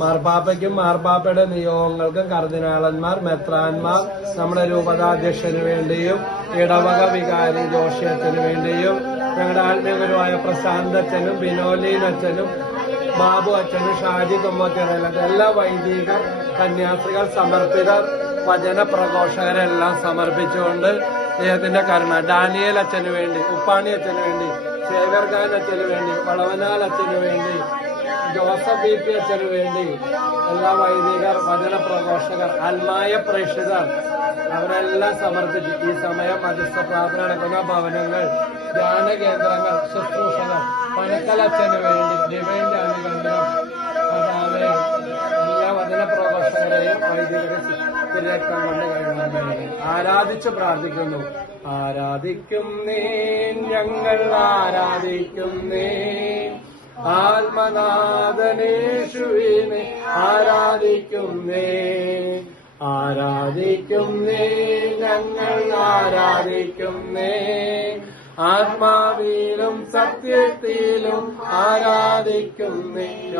മാർപ്പാപ്പയ്ക്കും മാർപ്പാപ്പയുടെ നിയോഗങ്ങൾക്കും കർദിനാളന്മാർ മെത്രാന്മാർ നമ്മുടെ രൂപതാധ്യക്ഷന് വേണ്ടിയും ഇടവക വികാരി ജോഷ്യത്തിന് വേണ്ടിയും ഞങ്ങളുടെ ആത്മീയഗുരുവായ പ്രശാന്ത് അച്ഛനും ബിനോലീൻ അച്ഛനും ബാബു അച്ഛനും ഷാജി തുമ്മത്തിറയിലും എല്ലാ വൈദിക കന്യാസ്ത്രീകൾ സമർപ്പിതർ വചന പ്രഘോഷകരെല്ലാം സമർപ്പിച്ചുകൊണ്ട് അദ്ദേഹത്തിന്റെ കരുണ. ഡാനിയൽ അച്ഛന് വേണ്ടി ഉപ്പാണി അച്ഛന് വേണ്ടി സേവർഖാൻ അച്ഛന് വേണ്ടി വളവനാൽ അച്ഛന് വേണ്ടി ജോസഫ് ബി പി അച്ഛന് വേണ്ടി എല്ലാ വൈദികർ വചന പ്രഘോഷകർ ആത്മായ പ്രേക്ഷിതർ അവരെല്ലാം സമർപ്പിച്ച് ഈ സമയം മധ്യസ്ഥ പ്രാർത്ഥന നടക്കുന്ന ഭവനങ്ങൾ ധ്യാന കേന്ദ്രങ്ങൾ ശുശ്രൂഷകൾ പണക്കലച്ഛന് വേണ്ടി ഡിവൈൻ കർത്താവേ, എല്ലാ വചന പ്രഘോഷകരെയും വൈദികരെ തിരക്കാൻ കൊണ്ട് ആരാധിച്ച് പ്രാർത്ഥിക്കുന്നു. ആരാധിക്കുന്നേ ഞങ്ങൾ ആരാധിക്കും നീ ആത്മനാഥനേശുവിനെ ആരാധിക്കും നീ ആരാധിക്കും നീ ഞങ്ങൾ ആരാധിക്കും നീ ആത്മാവിലും സത്യത്തിലും ആരാധിക്കും നീ